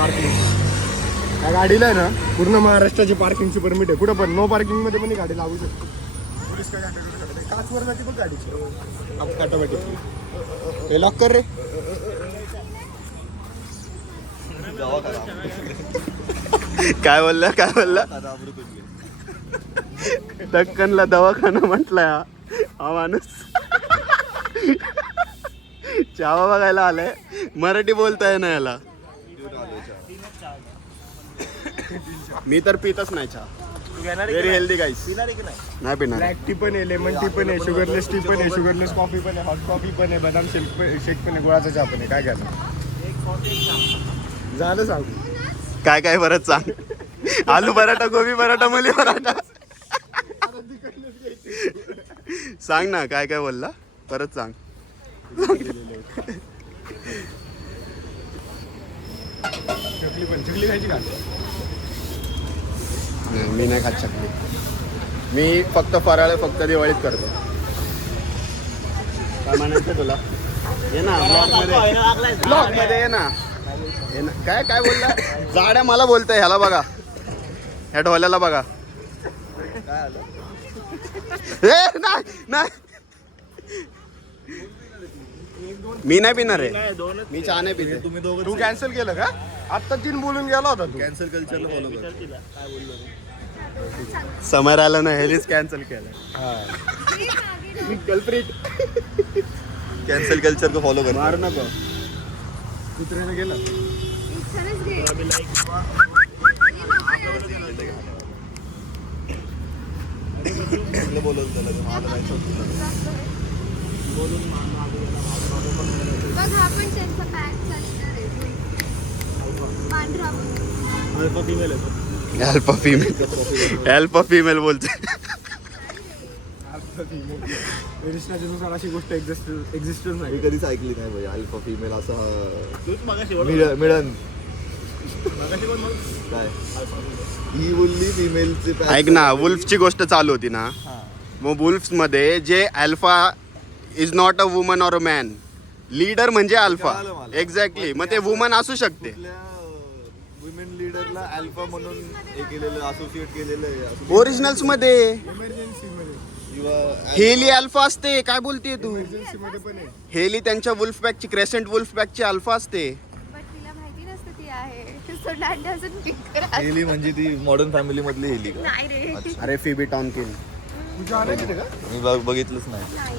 Parking या गाडीला आहे ना पूर्ण महाराष्ट्राची पार्किंगची परमिट आहे. कुठं पण नो पार्किंग मध्ये पण गाडी लावू शकतो. पोलीस काय काचवर जाते पण गाडीची ऑटोमॅटिक. हे लॉक कर रे. काय बोलला दक्कनला दवाखाना म्हटलाय हा माणूस. चहा बघायला आलाय. मराठी बोलताय ना याला. मी तर पितच नाही चहा. व्हेरी हेल्दी गाईस. नाही पिणार. ब्लॅक टी पण आहे, लेमन टी पण आहे, शुगरलेस टी पण आहे, शुगरलेस कॉफी पण आहे, हॉट कॉफी पण आहे, बदाम शेक पण आहे, गुळाचा चहा पण आहे. काय घ्यायचं झालं सांग. काय काय परत सांग. आलू पराठा, गोबी पराठा, मली पराठा सांग ना. काय काय बोलला परत सांग. चकली खायची का? मी नाही खात चकली. मी फक्त फराळ फक्त दिवाळीत करतो. काय म्हणायचं तुला? ये ना ब्लॉग मध्ये ये ना. काय काय बोलला? जाड्या मला बोलतोय. ह्याला बघा, ह्या ढोल्याला बघा. काय आलं? नाही मी नाही पिणार आहे. मी चहा नाही पिते. तुम्ही दोघं तू कॅन्सल केलं का? आता 3 बोलून गेला होता तू. कॅन्सल कल्चरला फॉलो कर. समोर आलं ना, हेलीच कॅन्सल केलं. कॅन्सल कल्चर को फॉलो कर. मार नको. कुत्र्याने गेलं. बोलवलं त्याला बघ हा पण त्यांचा पॅक चालणार आहे. पांढरा अल्फा फिमेल आहे. अल्फा फिमेल बोलते. नुसार अशी गोष्ट एक्झिस्टन्स नाही. मी कधीच ऐकली नाही भाई. अल्फा फिमेल असं मिळन काय ही बोलली फिमेलचे. ऐक ना, वुल्फची गोष्ट चालू होती ना. मग वुल्फ्स मध्ये जे alpha is not a woman or a man. Leader म्हणजे अल्फा. एक्झॅक्टली. मग ते वुमन असू शकते. वुमेन लीडरला अल्फा म्हणून हे केलेलं, असोसिएट केलेलं आहे. ओरिजिनल्स मध्ये इमर्जन्सी मध्ये किंवा हेली अल्फा असते. काय बोलतेय तू? इमर्जन्सी मध्ये पण आहे. हेली त्यांच्या वुल्फ पॅकची, क्रेसेंट वुल्फ पॅकची अल्फा असते. बट तिला माहिती नसतं ती आहे. So that doesn't pick her up. Hayley म्हणजे ती मॉडर्न फॅमिली मधली हेली का? नाही रे. अरे फिबी टॉनकिन. तुझ्या आणायची का? मी बघितलंच नाही. नाही.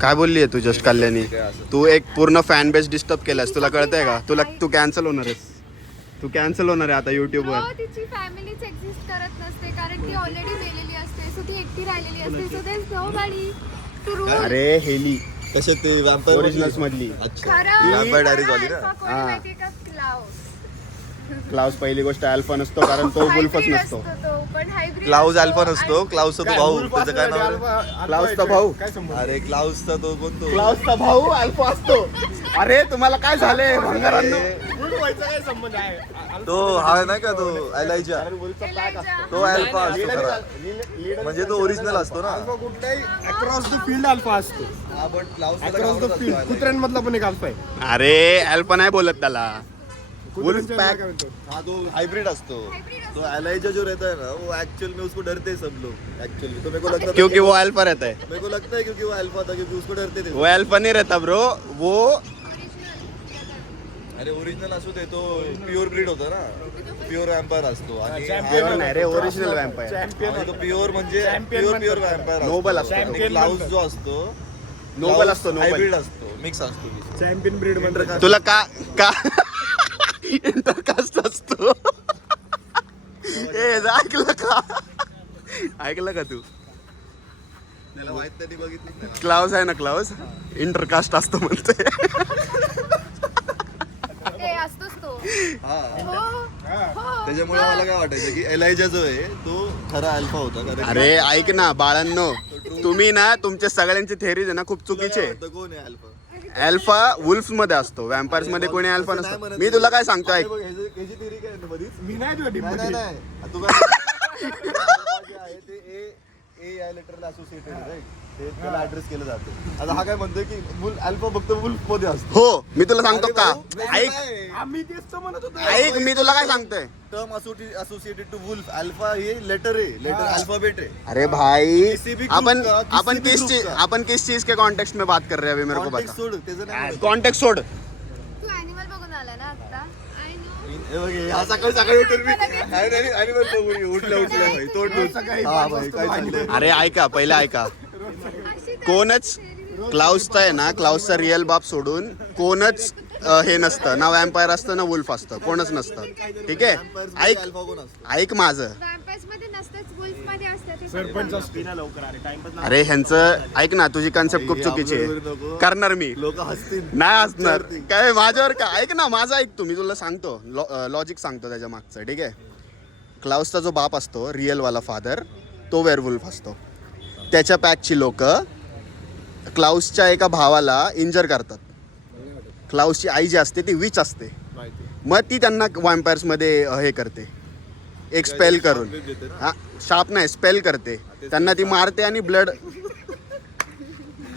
काय बोलली आहे तू जस्ट कल्याणी? तू एक पूर्ण फॅन बेस डिस्टर्ब केलास. तुला कळतंय का? तू कॅन्सल होणार आहेस. तू कॅन्सल होणार आहे आता युट्यूब वर. हो, तिची फॅमिलीच एक्झिस्ट करत नसते कारण ती ऑलरेडी मेलेली असते. सो ती एकटी राहिलेली असते. So there is nobody to rule. अरे हेली कशात ते वॅम्पायर ओरिजिनल्स मधली. अच्छा खरं वॅम्पायर डायरीज वाली ना. कोणी हा. माहितीये का? क्लाउस. क्लाउस पहिली गोष्ट अल्फा नसतो कारण तो वुल्फच Hybrid नसतो. असतो तो, पण hybrid क्लाउज असतो. अल्फा नसतो. क्लाउसचा तो भाऊ. त्याचं काय नाव आहे? क्लाउसचा भाऊ. काय संबंध? अरे क्लाउसचा तो कोणतो? क्लाउसचा भाऊ अल्फा असतो. अरे तुम्हाला काय झालंय भंगारांनो? व्हायचा काय संबंध आहे? तो हा नाही का तो एलायजा. Elijah. तो अल्फा असतो खरा. म्हणजे तो ओरिजिनल असतो ना. अल्फा कुठलाही अक्रॉस द फील्ड अल्फा असतो. हा but Klaus across the field कुत्र्यांमधला पण एक अल्फा आहे. अरे अल्फा नाही बोलत त्याला. कुत्र्यांच्या pack. काय म्हणतो? हाँ तो हाइब्रिड असतो. तो एलाइजा जो रहता है ना वो एक्चुअल में उसको डरते हैं सब लोग एक्चुअली. तो मेरे को लगता था क्योंकि वो अल्फा रहता है. मेरे को लगता है क्योंकि वो अल्फा था क्योंकि उसको डरते थे. वो अल्फा नहीं रहता ब्रो. वो अरे ओरिजिनल असू दे तो प्युअर ब्रीड होता ना. प्युअर वॅम्पायर असतो आणि प्युअर नाही रे, ओरिजिनल वॅम्पायर. आणि तो प्युअर म्हणजे प्युअर वॅम्पायर Noble असतो. क्लाउस जो असतो नोबल असतो. Hybrid noble. असतो. मिक्स असतो. चॅम्पियन ब्रीड म्हणतात. तुला का इंटरकास्ट असतो. ए ऐकलं का तू? त्याला माहित नाही बघितलं नाही. क्लाउस आहे ना, क्लाउस इंटरकास्ट असतो म्हणते. ते असतोच तो. हा हो. हो. त्याच्यामुळे मला काय वाटायचं की एलायजा जो आहे तो खरा अल्फा होता. कारण की अरे ऐक ना बाळांनो, तुम्ही ना तुमच्या सगळ्यांची थेरीज आहे ना खूप तुला काय चुकीचे. वाटतं कोण आहे अल्फा? अल्फा वुल्फ मध्ये असतो. वॅम्पायर्स मध्ये कोणी अल्फा नसतो. मी तुला काय सांगतो ऐक. ह्याची theory काय आहे ना मधीच? मी नाही तुझ्या नाही टीममध्ये. नाही तू काय जे आहे ते ए या लेटरला असोसिएटेड राईट ते त्याला ऍड्रेस केलं जातं. आता हा काय म्हणतोय की वुल्फ अल्फा फक्त वुल्फ मध्ये असतो. हो मी तुला सांगतो का ऐक आम्ही तेच तर म्हणत होतो. ऐक मी तुला काय सांगतोय term associated to wolf alpha हे लेटर आहे लेटर अल्फाबेट है. अरे भाई किसी भी group अपन का, किसी अपन भी किस group चीज का. अपन किस चीज के कॉन्टेक्स्ट में बात कर रहे हैं अभी मेरे को Context बता सोड त्याचं नाही. कॉन्टेक्स्ट छोड़ तू अॅनिमल बघून आला ना आता आय नो हे बघ हे, हा सकाळी उठून मी आणि मग उठल्या भाई तोड हा भाई काय चाललंय. अरे ऐका पहिले ऐका कोणच क्लाउसचा आहे ना क्लाउसचा रिअल बाप सोडून कोणच हे नसतं ना वॅम्पायर असतं ना वुल्फ असतं कोणच नसतं ठीक आहे ऐक अल्फा कोण असतो. ऐक माझं वॅम्पायर्स मध्ये नसतंच वुल्फ मध्ये असतात ते सरपंच सगळं. असतो. अरे ह्यांचं ऐक ना तुझी कन्सेप्ट खूप चुकीची आहे करणार मी लोक हसतील. नाही असणार काय माझ्यावर का ऐक ना माझं ऐक तू मी तुला सांगतो लॉजिक सांगतो त्याच्या मागचं ठीक आहे क्लाउसचा जो बाप असतो रिअलवाला फादर तो वेअरवुल्फ असतो त्याच्या पॅकची लोक क्लाउसच्या एका भावाला इंजर करतात क्लाउसची आई जी असते ती विच असते मग ती त्यांना वॅम्पायर्समध्ये हे करते एक स्पेल करून हा शाप नाही स्पेल करते त्यांना ती मारते आणि ब्लड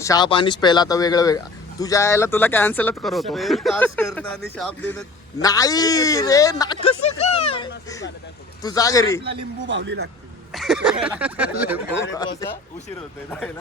शाप आणि स्पेल आता वेगळं वेगळं तुझ्या आईला तुला कॅन्सलच करवतो स्पेल कास्ट करणं आणि शाप देणं नाही रे ना कसं काय तू जा घरी लिंबू भावली लागते. उशीर होतोय